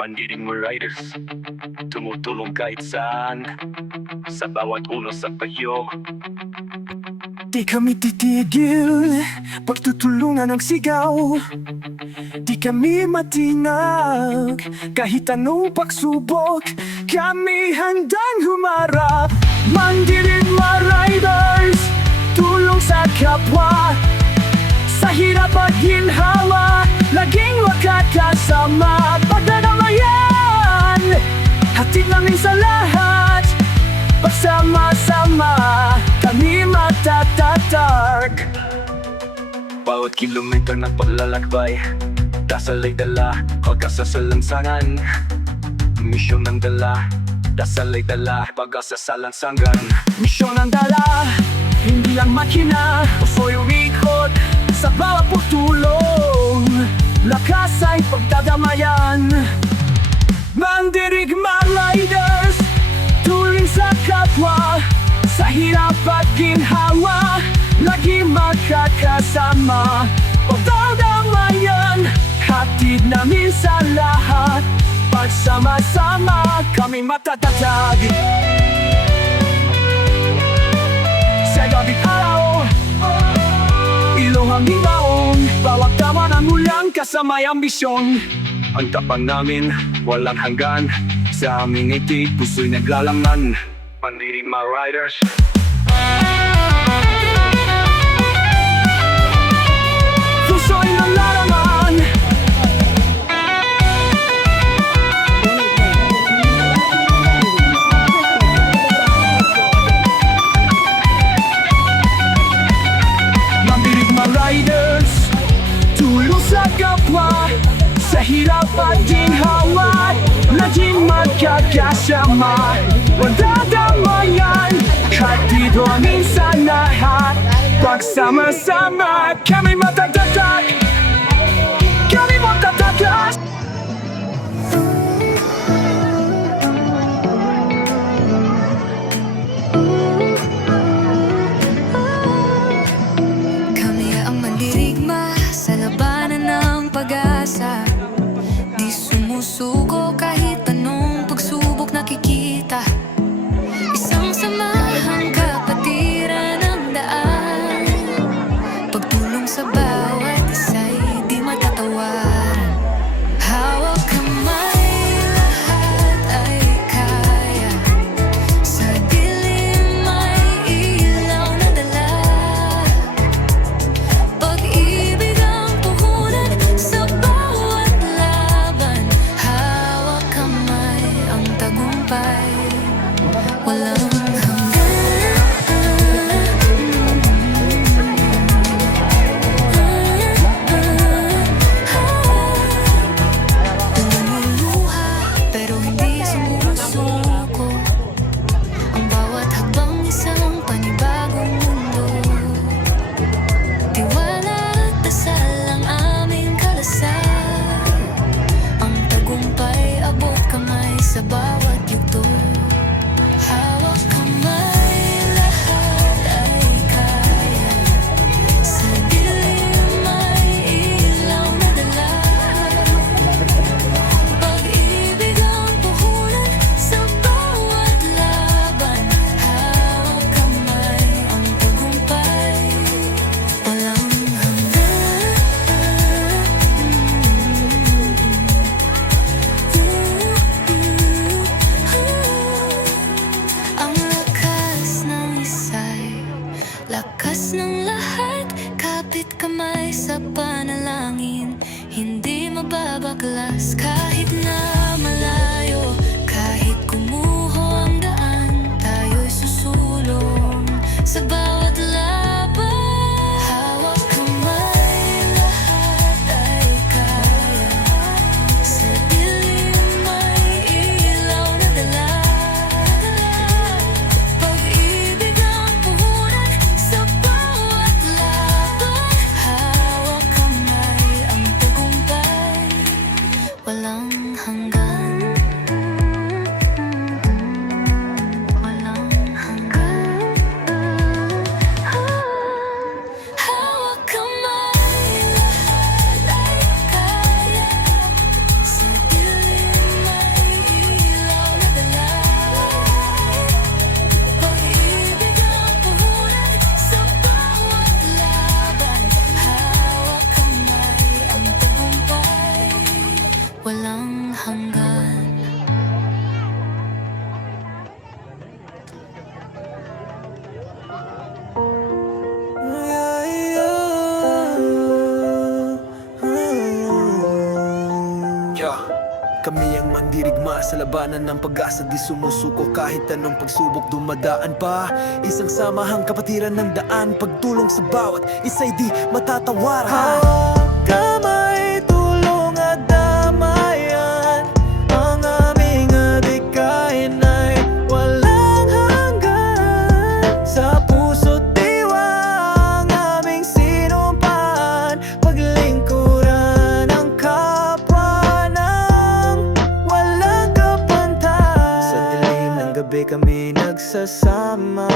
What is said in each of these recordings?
Mandiring mo riders, tumutulong kahit saan, sa bawat ulo sa payo. Di kami titigil, pagtutulungan ang sigaw. Di kami matinag, kahit anong pagsubok. Kami handang humarap. Mandirin mga riders, tulong sa kapwa. Sa hirap at ginhawa, laging makakasama. Pagdadamayan, hatid namin sa lahat. Pagsama-sama, kami matatatag. Bawat kilometro ng paglalakbay, dasal ay dala, pag-asa sa lansangan. Misyon ng dala, dasal ay dala, pag-asa sa lansangan. Misyon ang dala, hindi lang makina. Puso'y umikot sa bawat pagtulong. Lakas ay pagdadamayan. Mandirigma riders, turing sa kapwa. Sa hirap at ginhawa, lagi magkakasama. Pagdadamayan, hatid namin sa lahat. Pagsama-sama, kami matatatag. Sa gabi araw, ilaw hanging baon, bawat tama ng ulang kasamay ambisyon. Ang tapang namin, walang hanggan, sa aming ngiti, puso'y naglalaman. Mandiring mga riders, puso'y nalalaman. Mandirig mga riders, tulong sa kapwa. Sa hirap at ginhawa, laging magkakasama. Pagdadamayan, hatid namin sa lahat. Pagsama-sama, kami matatatag. Kami matatatag. Kami ang mandirigma sa labanan ng pag-asa. Di sumusuko kahit anong pagsubok nakikita. Isang samahang kapatiran ang daan. Pagtulong sa bawat isa'y di matatawaran. Hawak kamay, lahat ay kaya. Sa dilim may ilaw na dala. Pag-ibig ang puhunan sa bawat laban. Hawak kamay ang tagumpay. Walang lumuluha pero hindi sumusuko. Ang bawat habang isang panibagong mundo. Tiwala at dasal ang aming kalasag. Ang tagumpay abot kamay sa bawat yugto. Hawak kamay, lahat ay kaya. Sa dilim may ilaw na dala. Pag-ibig ang puhunan sa bawat laban. Hawak kamay ang tagumpay. Walang hanggan. Ang lakas ng isa'y lakas ng lahat. Kapit kamay sa panalangin, hindi mababaklas. Kahit na malayo, kahit gumuho ang daan, tayo'y susulong sa bawat laban. Hawak kamay, lahat ay kaya. Sa dilim may ilaw na dala. Pag-ibig ang puhunan sa bawat laban. Hawak kamay ang tagumpay. Walang hanggan. Walang hanggan. Hawak kamay, lahat ay kaya. Sa dilim walang hanggan. Kami ang mandirigma sa labanan ng pag-asa, di sumusuko kahit anong pagsubok dumadaan pa. Isang samahang kapatiran ng daan, pagtulong sa bawat isa'y di matatawaran. Kamay, tulong at damayan, ang aming adikain ay walang hanggan. Sa puso't diwa ang aming sinumpaan, paglingkuran ang kapwa ng walang kapantay. Sa dilim ng gabi kami nagsasama,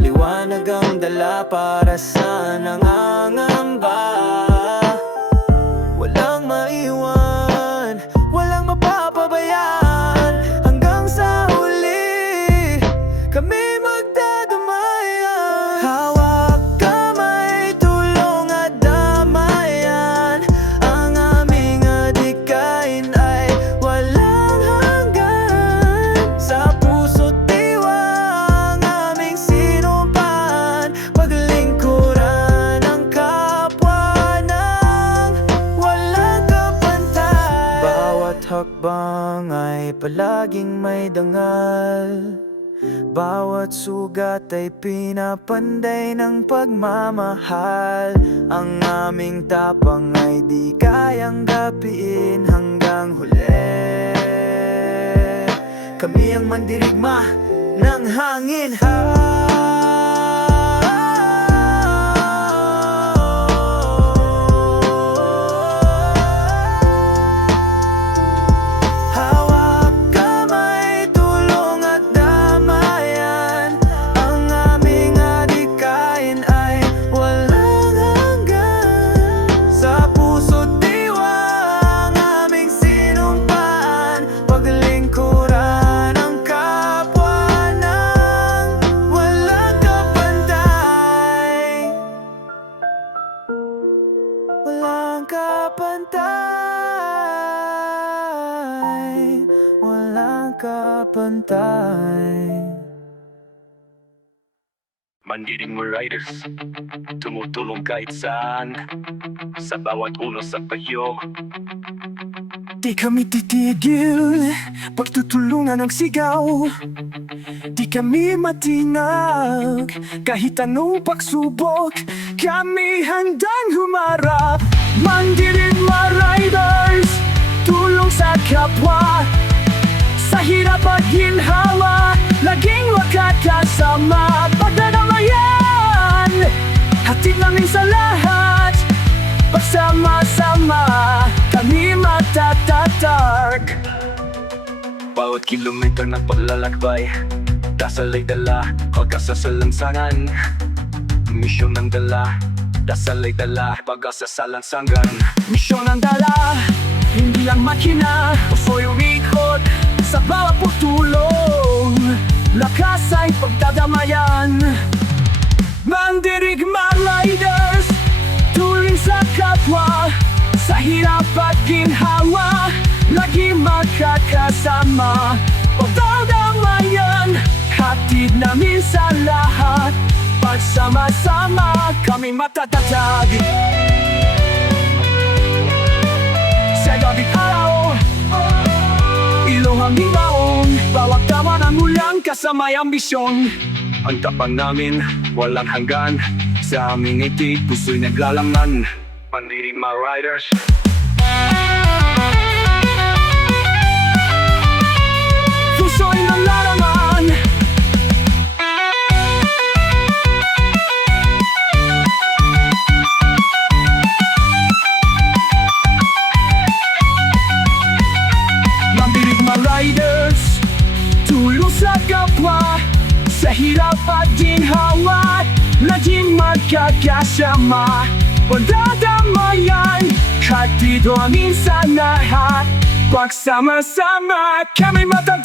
liwanag ang dala para sa nangangamba. Walang maiwan, walang mapapabayaan, hanggang sa huli kami magdadamayan. Hawak kamay, tulong at damayan, ang aming adikain ay walang hanggan. Sa puso't diwa ang aming sinumpaan, paglingkuran ang kapwa ng walang kapantay. Bawat hakbang ay palaging may dangal, bawat sugat ay pinapanday ng pagmamahal. Ang aming tapang ay di kayang gapiin hanggang huli. Kami ang mandirigma ng hangin. Hawak kamay, tulong at damayan, ang aming adikain ay walang hanggan. Sa puso't diwa ang aming sinumpaan, paglingkuran ang kapwa ng walang kapantay. Walang kapantay, walang kapantay. Mandirigma Riders, tumutulong kahit saan, sa bawat unos at payo. Di kami titigil, pagtutulungan ang sigaw. Di kami matinag, kahit anong pagsubok, kami handang humarap. Mandirigma Riders, tulong sa kapwa, sa hirap at ginhawa, laging magkakasama. Pagdadamayan, hatid namin sa lahat, pagsama-sama kami matatatag. Bawat kilometro ng paglalakbay, dasal ay dala, pag-asa sa lansangan. Misyon ng dala, dasal ay dala, pag-asa sa lansangan. Misyon ang dala, hindi lang makina, puso'y umikot sa bawat pagtulong. Lakas ay pagdadamayan. Mandirigma Riders, turing sa kapwa, sa hirap at ginhawa, lagi magkakasama. Pagdadamayan, hatid namin sa lahat, pagsama-sama kami matatatag. Sa gabing araw, ilong hanging baon, bawat tama ng ulang kasamay ambisyon. Ang tapang namin, walang hanggan, sa aming ngiti, puso'y naglalangan. Mandirigma Riders. Puso'y naglalangan. Mandirigma Riders, tulong sa kapwa, sa hirap at ginhawa, laging magkakasama. Pagdadamayan, hatid namin sa lahat, pagsama-sama kami matatatag.